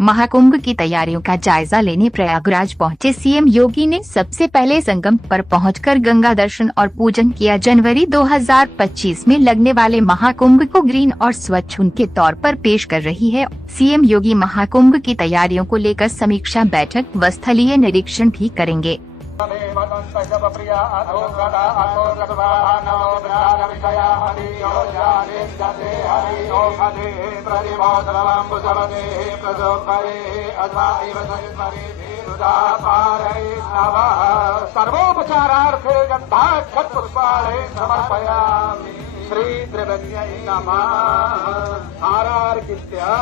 महाकुंभ की तैयारियों का जायजा लेने प्रयागराज पहुंचे सीएम योगी ने सबसे पहले संगम पर पहुंचकर गंगा दर्शन और पूजन किया। जनवरी 2025 में लगने वाले महाकुंभ को ग्रीन और स्वच्छ उनके तौर पर पेश कर रही है। सीएम योगी महाकुंभ की तैयारियों को लेकर समीक्षा बैठक व स्थलीय निरीक्षण भी करेंगे। सर्वोपचारार्थे गन्धाक्षपुष्पाणि समर्पयामि। श्री त्रिवेण्यै नमः। आरार्कित्या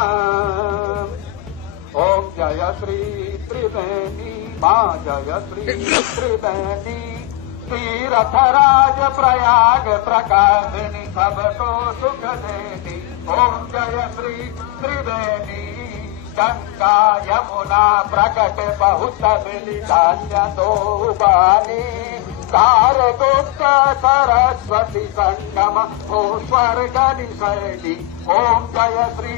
ओम जय श्री त्रिवेणी माँ जय श्री त्रिवेणी तीर्थराज प्रयाग प्रकाशिनी सबको सुख देती। ओम जय श्री त्रिवेणी गंगा यमुना प्रकट बहुत मिली धान्य दो बानी कार गुप्त सरस्वती संगम हो स्वर्ग निशैली। ओम जय श्री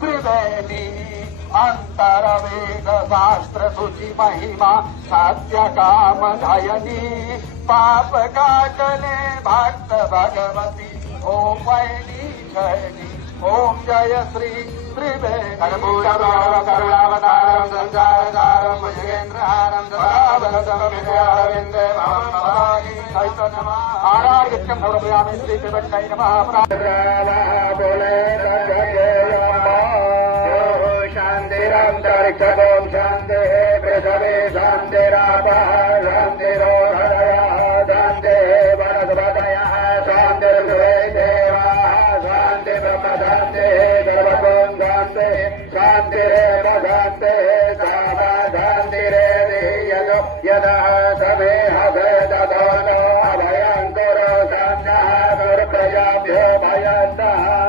त्रिवेणी अंतर वेद शास्त्र सूचि महिमा सत्य काम धयनी पाप काटने भक्त भगवती ओम वैनी शैली। ओम जय श्री त्रिवेणी करुणावतारम संसारसारम भुजगेन्द्रहारम आरार्यम समर्पयामि। श्री त्रिवेण्यै नमः। शांतिरंतरिक्षोम शांति पृथ्वी शांतिरापः शांतिरोधयः शांति वनस्पतयः शांतिर्देवाः शांति ब्रह्म शांति सर्वगुण शांति शांतिरेव शांति सामा शांतिरेवि यदा समे हसे ततो नो अभयं कुरु साम्यः दुर्प्रजाभ्यो भयन्तः।